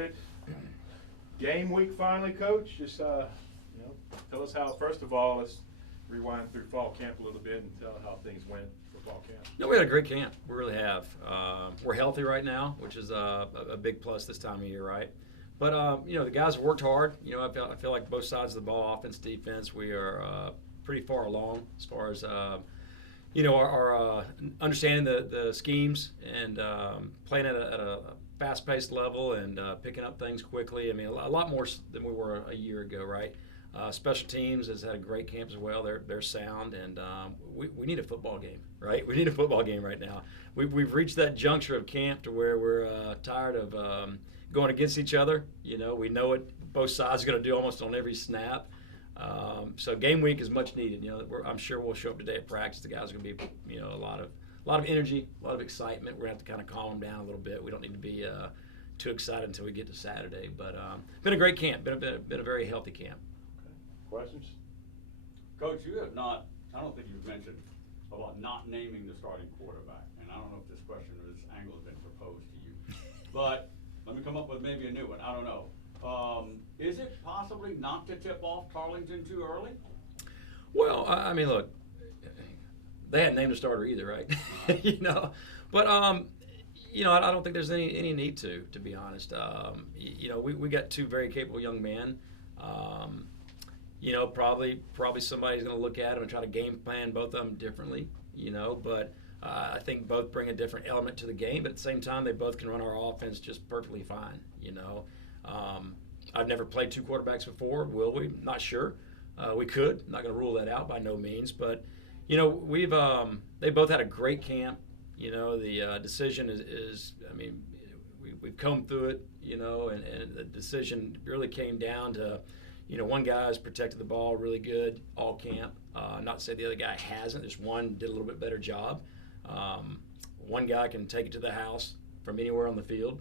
started. Game week finally, Coach. Just tell us how. First of all, let's rewind through fall camp a little bit and tell how things went for fall camp. No, we had a great camp. We really have. We're healthy right now, which is a big plus this time of year, right? But the guys have worked hard. I feel like both sides of the ball, offense, defense, we are pretty far along as far as our understanding the schemes and playing at a fast-paced level and picking up things quickly. I mean, a lot more than we were a year ago, right? Special teams has had a great camp as well. They're sound, and we need a football game, right? We need a football game right now. We've reached that juncture of camp to where we're tired of going against each other. We know what both sides are going to do almost on every snap. So game week is much needed. I'm sure we'll show up today at practice. The guys are going to be, a lot of energy, a lot of excitement. We're going to have to kind of calm them down a little bit. We don't need to be too excited until we get to Saturday. But been a great camp. Been a very healthy camp. Questions? Coach, you have not, I don't think you've mentioned about not naming the starting quarterback. And I don't know if this question or this angle has been proposed to you. But let me come up with maybe a new one. I don't know. Is it possibly not to tip off Tarleton too early? Well, I mean, look, they hadn't named a starter either, right? But I don't think there's any need to be honest. We got two very capable young men. Probably somebody's going to look at them and try to game plan both of them differently, but I think both bring a different element to the game, but at the same time, they both can run our offense just perfectly fine, I've never played two quarterbacks before. Will we? Not sure. We could. Not going to rule that out by no means, but, they both had a great camp. The decision is we've come through it, and the decision really came down to, one guy's protected the ball really good all camp. Not to say the other guy hasn't. Just one did a little bit better job. One guy can take it to the house from anywhere on the field.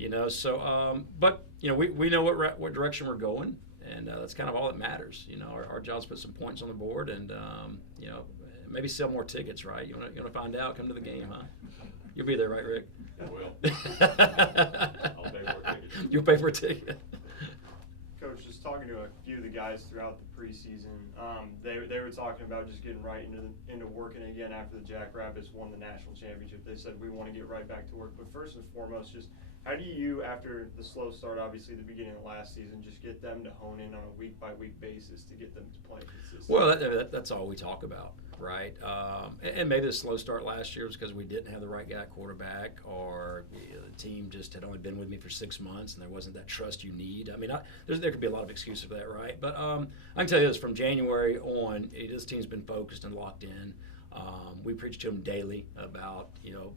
But we know what direction we're going, and that's kind of all that matters. Our job's to put some points on the board, and maybe sell more tickets. Right? You want to find out? Come to the game, huh? You'll be there, right, Rick? I will. I'll pay for a ticket. You'll pay for a ticket. Coach, just talking to a few of the guys throughout the preseason, they were talking about just getting right into working again after the Jackrabbits won the national championship. They said we want to get right back to work. But first and foremost, just how do you, after the slow start, obviously the beginning of last season, just get them to hone in on a week-by-week basis to get them to play consistently? Well, that's all we talk about, right? And maybe the slow start last year was because we didn't have the right guy at quarterback, or the team just had only been with me for 6 months and there wasn't that trust you need. I mean, there could be a lot of excuses for that, right? But I can tell you this, from January on, this team's been focused and locked in. We preach to them daily about, you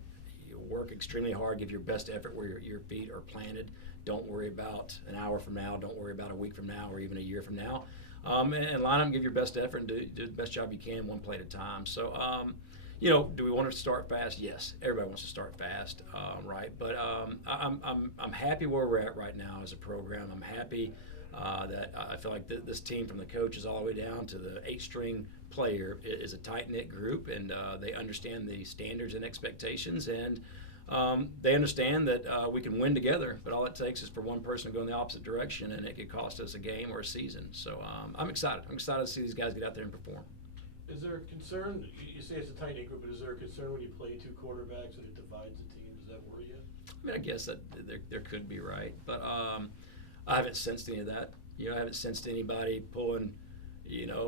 work extremely hard, give your best effort where your feet are planted. Don't worry about an hour from now. Don't worry about a week from now or even a year from now. And line up and give your best effort and do the best job you can one play at a time. So, do we want to start fast? Yes, everybody wants to start fast, right? But I'm happy where we're at right now as a program. I'm happy that I feel like this team, from the coaches all the way down to the 8-string player, is a tight-knit group, and they understand the standards and expectations, and they understand that we can win together, but all it takes is for one person to go in the opposite direction, and it could cost us a game or a season. So I'm excited. I'm excited to see these guys get out there and perform. Is there a concern, you say it's a tight-knit group, but is there a concern when you play two quarterbacks that it divides the team? Does that worry you? I mean, I guess that there could be, right? But I haven't sensed any of that. I haven't sensed anybody pulling,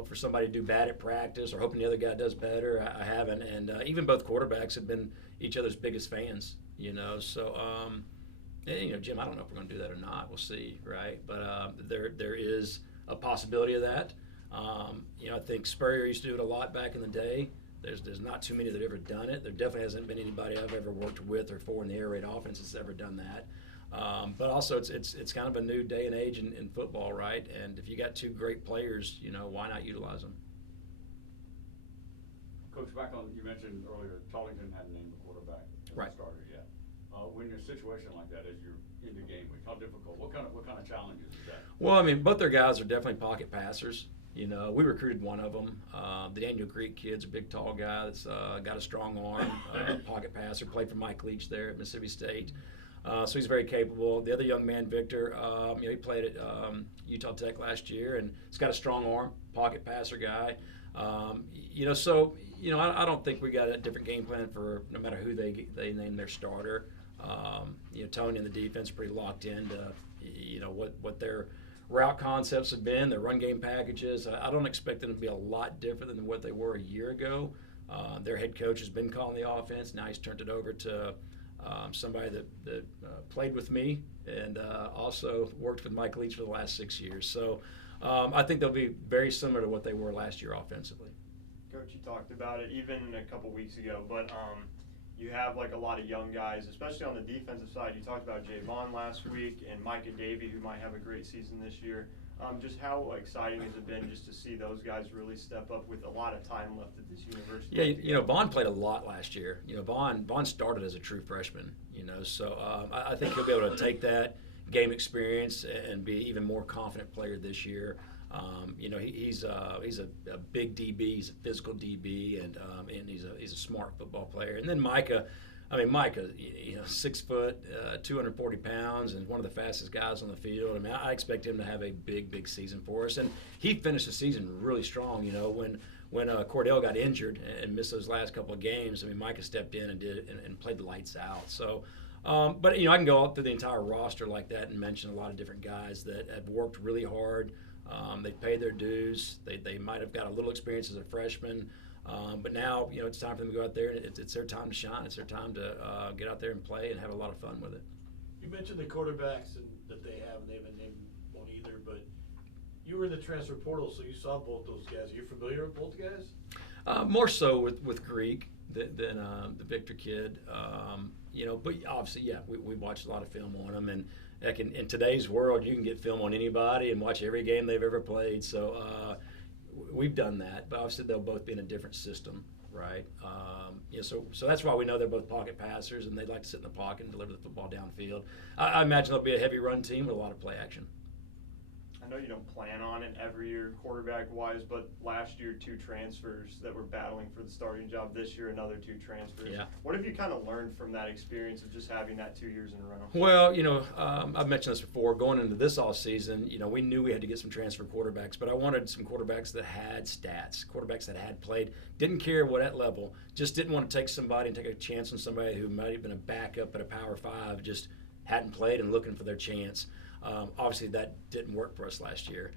for somebody to do bad at practice or hoping the other guy does better. I haven't. And even both quarterbacks have been each other's biggest fans, So, Jim, I don't know if we're going to do that or not. We'll see, right? But there is a possibility of that. I think Spurrier used to do it a lot back in the day. There's not too many that have ever done it. There definitely hasn't been anybody I've ever worked with or for in the air raid offense that's ever done that. But also it's kind of a new day and age in football, right? And if you got two great players, why not utilize them? Coach, back on, you mentioned earlier, Tarleton hadn't named a quarterback Right. starter yet. When you're in a situation like that, as you're into game week, how difficult? What kind of challenges is that? Well, I mean, both their guys are definitely pocket passers. We recruited one of them. The Daniel Greek kid's a big, tall guy that's got a strong arm, pocket passer. Played for Mike Leach there at Mississippi State. So he's very capable. The other young man, Victor, he played at Utah Tech last year, and he's got a strong arm, pocket passer guy. I don't think we got a different game plan for no matter who they name their starter. Tony and the defense are pretty locked into what their route concepts have been, their run game packages. I don't expect them to be a lot different than what they were a year ago. Their head coach has been calling the offense. Now he's turned it over to somebody that played with me and also worked with Mike Leach for the last 6 years. So I think they'll be very similar to what they were last year offensively. Coach, you talked about it even a couple weeks ago, but you have like a lot of young guys, especially on the defensive side. You talked about Javon last week and Micah Davey, who might have a great season this year. Just how exciting has it been just to see those guys really step up with a lot of time left at this university? Yeah, Vaughn played a lot last year. Vaughn started as a true freshman. So I think he'll be able to take that game experience and be even more confident player this year. He's a big DB. He's a physical DB, and he's a smart football player. And then Micah, 6 foot, 240 pounds, and one of the fastest guys on the field. I expect him to have a big season for us. And he finished the season really strong. When Cordell got injured and missed those last couple of games, Micah stepped in and did and played the lights out. So. But I can go up through the entire roster like that and mention a lot of different guys that have worked really hard. They've paid their dues. They might have got a little experience as a freshman, but now it's time for them to go out there. It's their time to shine. It's their time to get out there and play and have a lot of fun with it. You mentioned the quarterbacks that they have, and they haven't named one either, but you were in the transfer portal, so you saw both those guys. Are you familiar with both guys? More so with Greek than the Victor kid. But obviously, yeah, we watched a lot of film on them, and heck, in today's world, you can get film on anybody and watch every game they've ever played. So we've done that, but obviously they'll both be in a different system, right? So that's why we know they're both pocket passers, and they like to sit in the pocket and deliver the football downfield. I imagine they'll be a heavy run team with a lot of play action. I know you don't plan on it every year quarterback-wise, but last year 2 transfers that were battling for the starting job. This year another 2 transfers. Yeah. What have you kind of learned from that experience of just having that 2 years in a row? Well, I've mentioned this before. Going into this offseason, we knew we had to get some transfer quarterbacks, but I wanted some quarterbacks that had stats, quarterbacks that had played, didn't care what at level, just didn't want to take somebody and take a chance on somebody who might have been a backup at a Power 5, just hadn't played and looking for their chance. Obviously, that didn't work for us last year.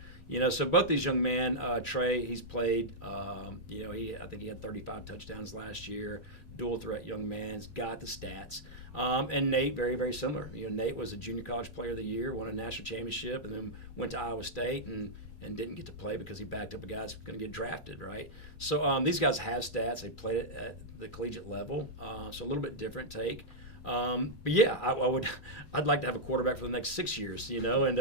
So both these young men, Trey, he's played. I think he had 35 touchdowns last year. Dual threat young man's got the stats. And Nate, very, very similar. Nate was a junior college player of the year, won a national championship, and then went to Iowa State and didn't get to play because he backed up a guy that's going to get drafted, right? So these guys have stats. They played it at the collegiate level, so a little bit different take. But yeah, I'd like to have a quarterback for the next 6 years, and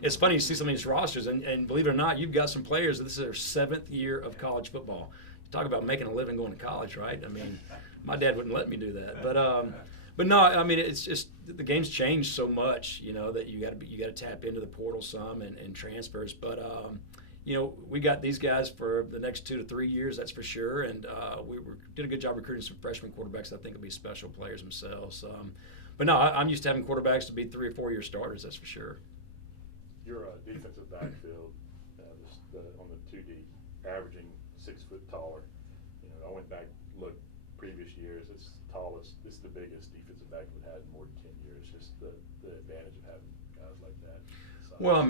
it's funny to see some of these rosters, and believe it or not, you've got some players, this is their 7th year of college football. Talk about making a living going to college, right? My dad wouldn't let me do that, but no, it's just the game's changed so much, that you got to tap into the portal some and transfers, but we got these guys for the next 2 to 3 years, that's for sure. And we did a good job recruiting some freshman quarterbacks that I think will be special players themselves. But no, I'm used to having quarterbacks to be 3 or 4 year starters, that's for sure. Your defensive backfield on the 2D, averaging 6 foot taller. I went back, looked previous years. It's the tallest. It's the biggest defensive back we've had in more than 10 years. Just the advantage of having guys like that. So. Well,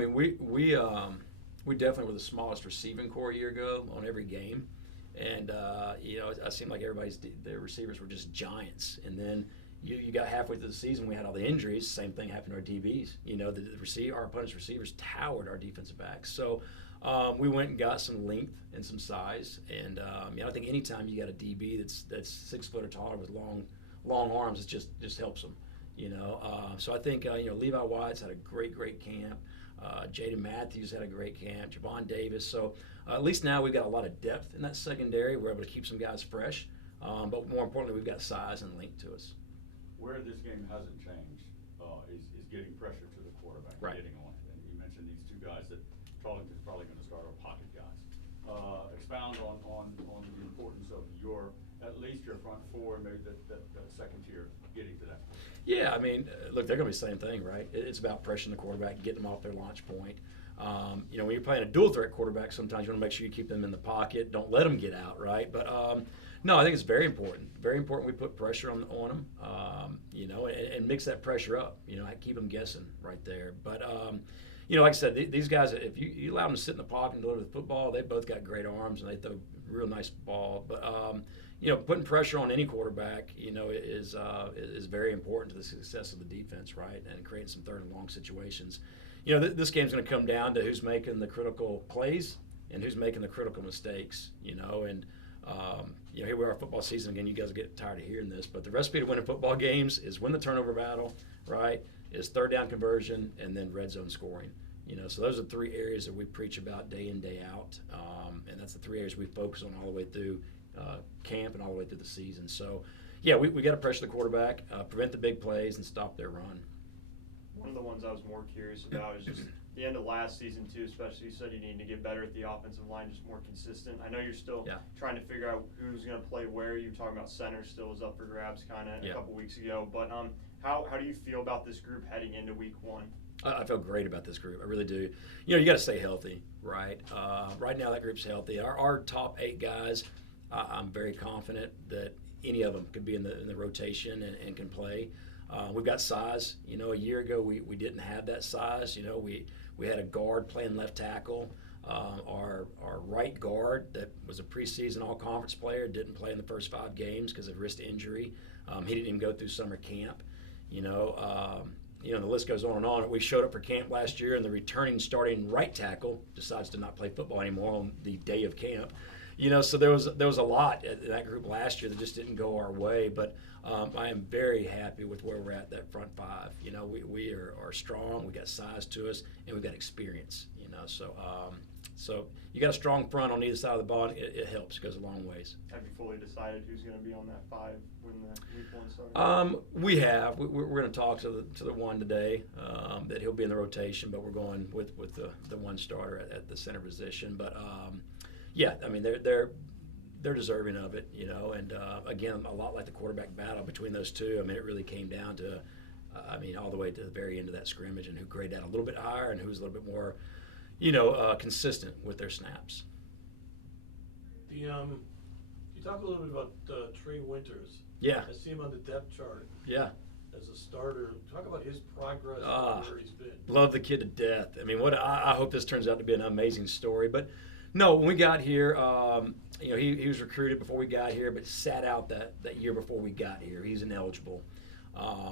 we definitely were the smallest receiving core a year ago on every game. And, it seemed like their receivers were just giants. And then you got halfway through the season, we had all the injuries. Same thing happened to our DBs. Our opponent's receivers towered our defensive backs. So we went and got some length and some size. And, I think anytime you got a DB that's 6 foot or taller with long arms, it just helps them. So I think, Levi White's had a great camp. Jaden Matthews had a great camp. Javon Davis. So at least now we've got a lot of depth in that secondary. We're able to keep some guys fresh. But more importantly, we've got size and length to us. Where this game hasn't changed is getting pressure to the quarterback, right. Getting on it. And you mentioned these 2 guys that Tarleton's probably going to start are pocket guys. Expound on the importance of at least your front 4, maybe that second tier, getting to that. Yeah, I mean, look, they're going to be the same thing, right? It's about pressuring the quarterback, getting them off their launch point. You know, when you're playing a dual threat quarterback, sometimes you want to make sure you keep them in the pocket, don't let them get out, right? But no, I think it's very important. Very important we put pressure on them, you know, and mix that pressure up. You know, I keep them guessing right there. But you know, like I said, these guys, if you allow them to sit in the pocket and deliver the football, they both got great arms and they throw real nice ball. But you know, putting pressure on any quarterback, you know, is very important to the success of the defense, right? And creating some third and long situations. You know, this game's going to come down to who's making the critical plays and who's making the critical mistakes. You know, and you know, here we are, football season again. You guys get tired of hearing this, but the recipe to winning football games is win the turnover battle, right? Is third down conversion and then red zone scoring. You know, so those are 3 areas that we preach about day in, day out, and that's the 3 areas we focus on all the way through camp and all the way through the season. So, yeah, we got to pressure the quarterback, prevent the big plays, and stop their run. One of the ones I was more curious about is just the end of last season too, especially you said you need to get better at the offensive line, just more consistent. I know you're still trying to figure out who's going to play where. You were talking about center still is up for grabs kind of a couple weeks ago. But how do you feel about this group heading into week 1? I feel great about this group. I really do. You know, you got to stay healthy, right? Right now that group's healthy. Our top 8 guys, I'm very confident that any of them could be in the rotation and can play. We've got size. You know, a year ago we didn't have that size. You know, we had a guard playing left tackle. Our right guard that was a preseason all-conference player didn't play in the first 5 games because of wrist injury. He didn't even go through summer camp. You know, the list goes on and on. We showed up for camp last year, and the returning starting right tackle decides to not play football anymore on the day of camp. You know, so there was a lot in that group last year that just didn't go our way. But I am very happy with where we're at that front 5. You know, we are strong. We got size to us, and we've got experience. You know, so you got a strong front on either side of the ball. It helps. It goes a long ways. Have you fully decided who's going to be on that 5 when the week 1 starts? We have. We're going to talk to the one today that he'll be in the rotation, but we're going with the one starter at the center position. But yeah, I mean they're deserving of it, you know. And again, a lot like the quarterback battle between those 2. I mean, it really came down to, all the way to the very end of that scrimmage, and who graded out a little bit higher and who was a little bit more, you know, consistent with their snaps. You talk a little bit about Trey Winters. Yeah. I see him on the depth chart. Yeah. As a starter, talk about his progress and where he's been. Love the kid to death. I mean, I hope this turns out to be an amazing story. But no, when we got here, you know, he was recruited before we got here, but sat out that year before we got here. He's ineligible.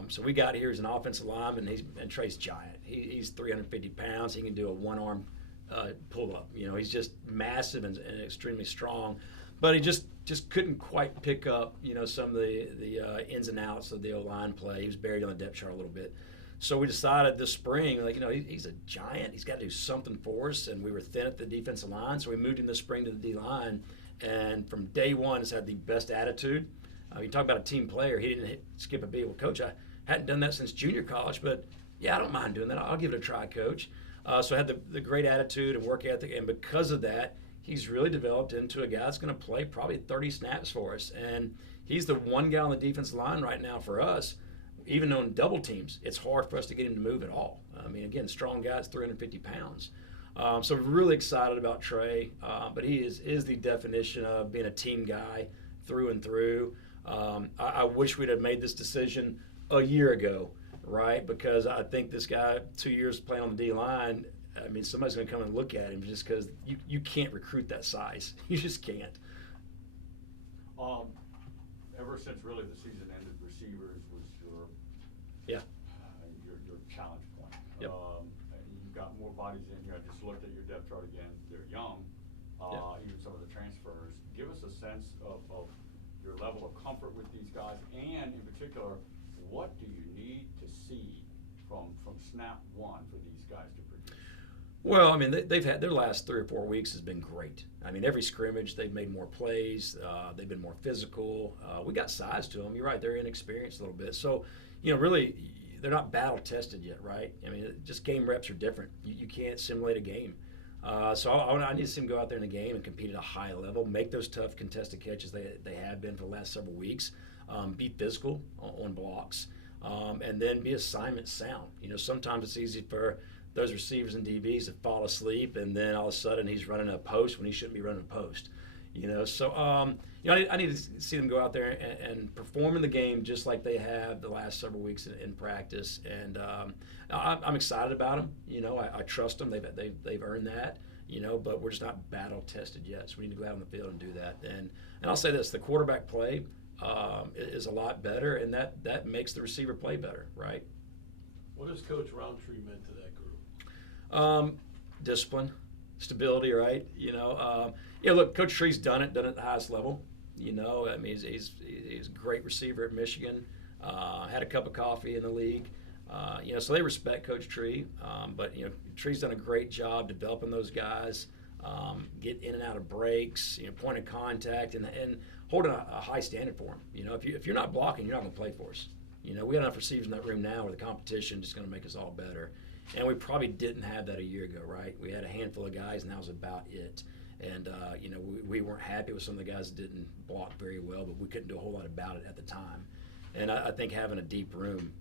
So we got here as an offensive lineman, and Trey's giant. He's 350 pounds. He can do a one-arm pull-up. You know, he's just massive and extremely strong. But he just couldn't quite pick up, you know, some of the ins and outs of the O-line play. He was buried on the depth chart a little bit. So we decided this spring, like, you know, he's a giant. He's got to do something for us, and we were thin at the defensive line. So we moved him this spring to the D-line, and from day one has had the best attitude. You talk about a team player. He didn't skip a beat. Well, Coach, I hadn't done that since junior college, but, yeah, I don't mind doing that. I'll give it a try, Coach. So I had the great attitude and work ethic, and because of that, he's really developed into a guy that's going to play probably 30 snaps for us. And he's the one guy on the defensive line right now for us. Even on double teams, it's hard for us to get him to move at all. I mean, again, strong guy, it's 350 pounds. So we're really excited about Trey, but he is the definition of being a team guy through and through. I wish we'd have made this decision a year ago, right? Because I think this guy, 2 years playing on the D-line, I mean, somebody's going to come and look at him just because you can't recruit that size. You just can't. Ever since really the season ended, receivers was your challenge point. Yep. You've got more bodies in here. I just looked at your depth chart again. They're young, even some of the transfers. Give us a sense of your level of comfort with these guys, and in particular, what do you need to see from snap 1 for these guys to produce? Well, I mean, they've had their last 3 or 4 weeks has been great. I mean, every scrimmage they've made more plays. They've been more physical. We got size to them. You're right; they're inexperienced a little bit. So, you know, really, they're not battle tested yet, right? I mean, just game reps are different. You can't simulate a game. So I need to see them go out there in the game and compete at a high level, make those tough contested catches they have been for the last several weeks, be physical on blocks. and then be assignment sound. Sometimes it's easy for those receivers and DBs to fall asleep, and then all of a sudden he's running a post when he shouldn't be running a post. So I need to see them go out there and perform in the game just like they have the last several weeks in practice. And I'm excited about them. I trust them. They've earned that. But we're just not battle tested yet. So we need to go out on the field and do that. And I'll say this: the quarterback play is a lot better, and that makes the receiver play better, right? What has Coach Roundtree meant to that group? Discipline, stability, right? Look, Coach Tree's done it at the highest level. He's a great receiver at Michigan. Had a cup of coffee in the league. So they respect Coach Tree. But Tree's done a great job developing those guys, get in and out of breaks, point of contact, and holding a high standard for them. If you're not blocking, you're not going to play for us. We got enough receivers in that room now where the competition is going to make us all better. And we probably didn't have that a year ago, right? We had a handful of guys, and that was about it. And, we weren't happy with some of the guys that didn't block very well, but we couldn't do a whole lot about it at the time. And I think having a deep room,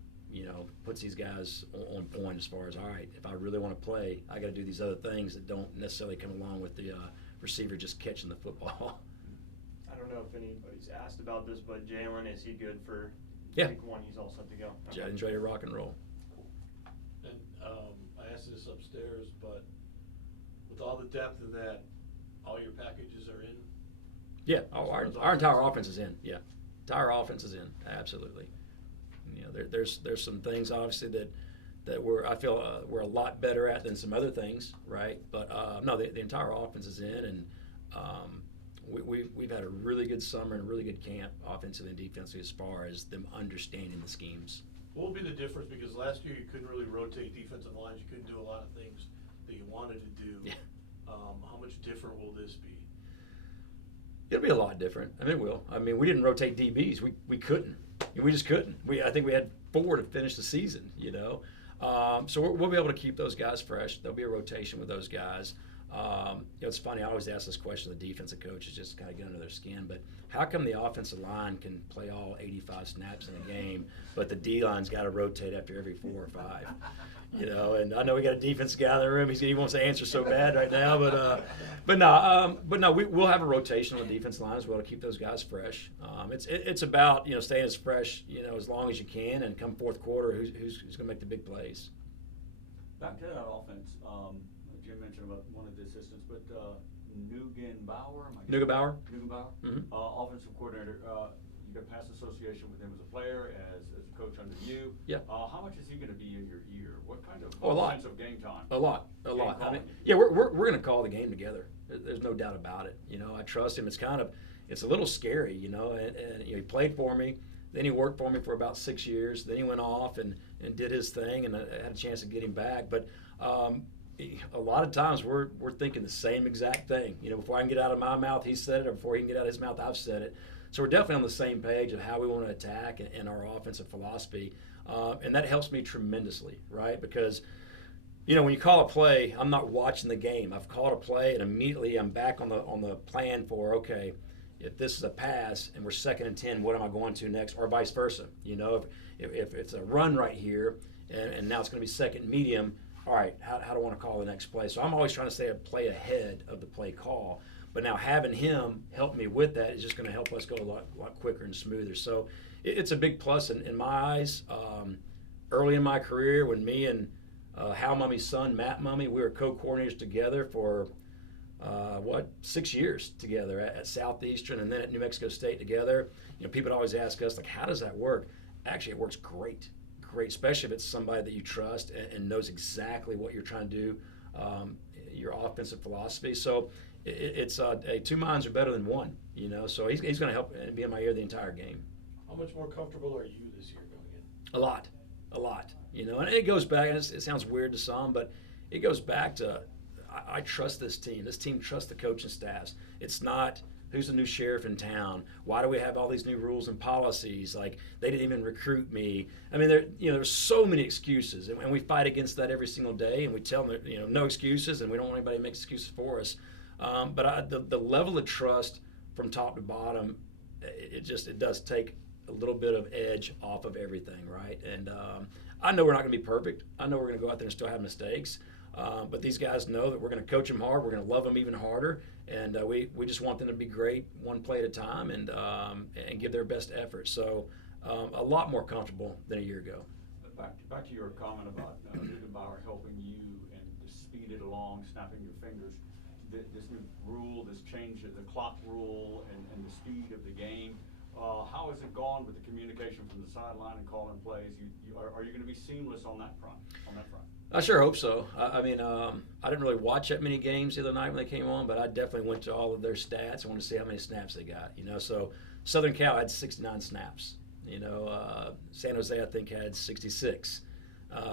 puts these guys on point as far as, all right, if I really want to play, I got to do these other things that don't necessarily come along with the receiver just catching the football. I don't know if anybody's asked about this, but Jalen, is he good for week 1? He's all set to go. Okay. Enjoy your rock and roll. And I asked this upstairs, but with all the depth in that, all your packages are in? Yeah, our entire offense is in. Yeah, entire offense is in. Absolutely. There's some things obviously that I feel we're a lot better at than some other things, right? But no, the entire offense is in, and we've had a really good summer and a really good camp offensively and defensively as far as them understanding the schemes. What will be the difference? Because last year you couldn't really rotate defensive lines. You couldn't do a lot of things that you wanted to do. Yeah. How much different will this be? It'll be a lot different. It will. We didn't rotate DBs. We couldn't. We just couldn't. I think we had 4 to finish the season, So we'll be able to keep those guys fresh. There'll be a rotation with those guys. It's funny, I always ask this question to the defensive coaches just to kind of get under their skin, but how come the offensive line can play all 85 snaps in a game, but the D-line's got to rotate after every 4 or 5? And I know we got a defensive guy in the room. He wants to answer so bad right now, but no, we'll have a rotation on the defensive line as well to keep those guys fresh. It's about staying as fresh as long as you can, and come fourth quarter, who's going to make the big plays. Back to that offense, Jim mentioned about one of the assistants, but Neugebauer. Neugebauer. Mm-hmm. Offensive coordinator. You got past association with him as a player, as a coach under you. Yeah. How much is he going to be in your ear? What kind of sense of game time? A lot. Yeah, we're going to call the game together. There's no doubt about it. I trust him. It's a little scary, and he played for me. Then he worked for me for about 6 years. Then he went off and did his thing, and I had a chance to get him back. But a lot of times we're thinking the same exact thing. Before I can get out of my mouth, he said it, or before he can get out of his mouth, I've said it. So we're definitely on the same page of how we want to attack and our offensive philosophy, and that helps me tremendously, right? Because when you call a play, I'm not watching the game. I've called a play, and immediately I'm back on the plan for, okay, if this is a pass and we're 2nd and 10, what am I going to next, or vice versa? If it's a run right here, and now it's going to be 2nd medium. All right, how do I want to call the next play? So I'm always trying to stay a play ahead of the play call. But now having him help me with that is just going to help us go a lot quicker and smoother. So it's a big plus in my eyes. Early in my career, when me and Hal Mummy's son, Matt Mummy, we were co-coordinators together for, 6 years together at Southeastern and then at New Mexico State together. People would always ask us, how does that work? Actually, it works great, especially if it's somebody that you trust and knows exactly what you're trying to do, your offensive philosophy. So it's 2 minds are better than one, so he's going to help and be in my ear the entire game. How much more comfortable are you this year going in? A lot, and it goes back, and it sounds weird to some, but it goes back to I trust this team. This team trusts the coaching staffs. It's not who's the new sheriff in town. Why do we have all these new rules and policies? Like, they didn't even recruit me. There's so many excuses, and we fight against that every single day, and we tell them, no excuses, and we don't want anybody to make excuses for us. But the level of trust from top to bottom, it does take a little bit of edge off of everything, right? And I know we're not going to be perfect. I know we're going to go out there and still have mistakes. But these guys know that we're going to coach them hard. We're going to love them even harder. And we just want them to be great one play at a time and give their best effort. So a lot more comfortable than a year ago. Back to your comment about Bauer helping you and to speed it along, snapping your fingers. This new rule, this change of the clock rule and the speed of the game, how has it gone with the communication from the sideline and calling plays? Are you going to be seamless on that front? I sure hope so. I mean, I didn't really watch that many games the other night when they came on, but I definitely went to all of their stats. I wanted to see how many snaps they got. So Southern Cal had 69 snaps. San Jose, I think, had 66.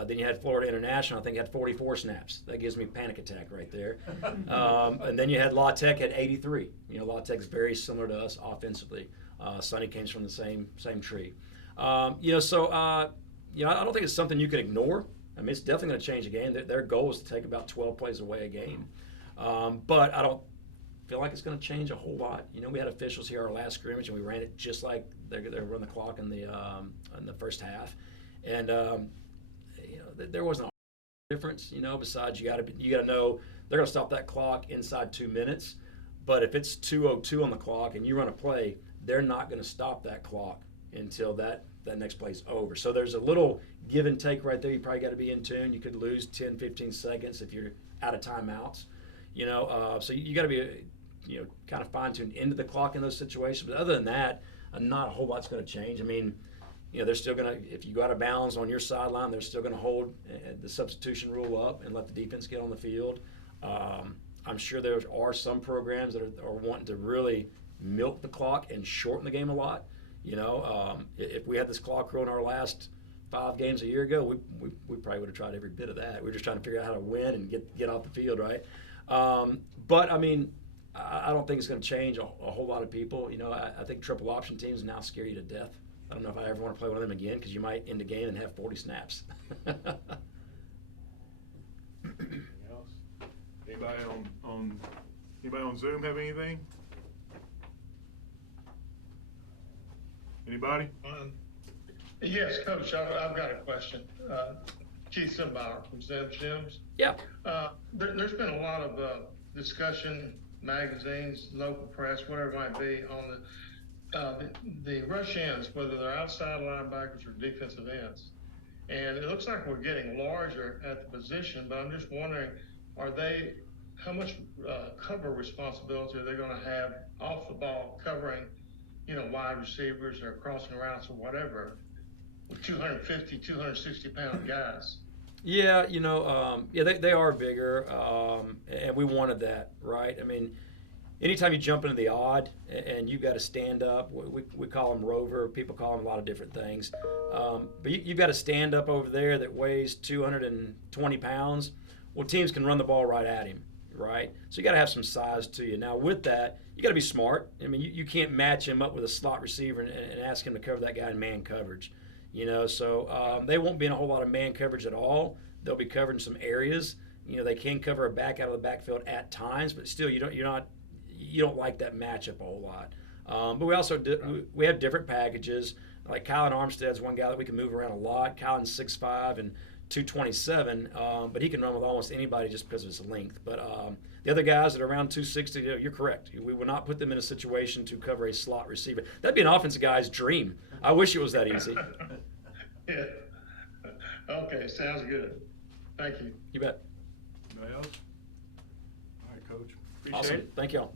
Then you had Florida International, I think, had 44 snaps. That gives me a panic attack right there. And then you had La Tech had 83. La Tech's very similar to us offensively. Sonny came from the same tree. I don't think it's something you can ignore. I mean, it's definitely going to change the game. Their goal is to take about 12 plays away a game. But I don't feel like it's going to change a whole lot. We had officials here our last scrimmage, and we ran it just like they're running the clock in the first half. And there wasn't a difference. Besides you got to know they're going to stop that clock inside 2 minutes. But if it's 2:02 on the clock and you run a play, they're not going to stop that clock until that next play's over. So there's a little give and take right there. You probably got to be in tune. You could lose 10, 15 seconds if you're out of timeouts. So you got to be kind of fine-tuned into the clock in those situations. But other than that, not a whole lot's going to change. I mean, they're still going to, if you go out of bounds on your sideline, they're still going to hold the substitution rule up and let the defense get on the field. I'm sure there are some programs that are wanting to really milk the clock and shorten the game a lot. If we had this clock rule in our last 5 games a year ago, we probably would have tried every bit of that. We were just trying to figure out how to win and get off the field, right? But I mean, I don't think it's going to change a whole lot of people. I think triple option teams now scare you to death. I don't know if I ever want to play one of them again because you might end the game and have 40 snaps. Anything else? Anybody on Zoom have anything? Anybody? Yes, Coach, I've got a question. Keith Simbauer from Sims. Yeah. There's been a lot of discussion, magazines, local press, whatever it might be, on the rush ends, whether they're outside linebackers or defensive ends. And it looks like we're getting larger at the position, but I'm just wondering, how much cover responsibility are they going to have off the ball covering, wide receivers or crossing routes or whatever, with 250, 260-pound guys? Yeah, they are bigger, and we wanted that, right? I mean, anytime you jump into the odd and you've got to stand up, we call them rover. People call them a lot of different things. But you've got to stand up over there that weighs 220 pounds. Well, teams can run the ball right at him, right? So you got to have some size to you. Now, with that, you got to be smart. I mean, you can't match him up with a slot receiver and ask him to cover that guy in man coverage. So they won't be in a whole lot of man coverage at all. They'll be covered in some areas. They can cover a back out of the backfield at times, but still, you don't like that matchup a whole lot. But we also we have different packages. Like Kylan Armstead's one guy that we can move around a lot. Kylan's 6'5" and 227, but he can run with almost anybody just because of his length. But the other guys that are around 260, you're correct. We would not put them in a situation to cover a slot receiver. That'd be an offensive guy's dream. I wish it was that easy. Yeah. Okay, sounds good. Thank you. You bet. Anybody else? All right, Coach. Appreciate Awesome. it. Thank y'all.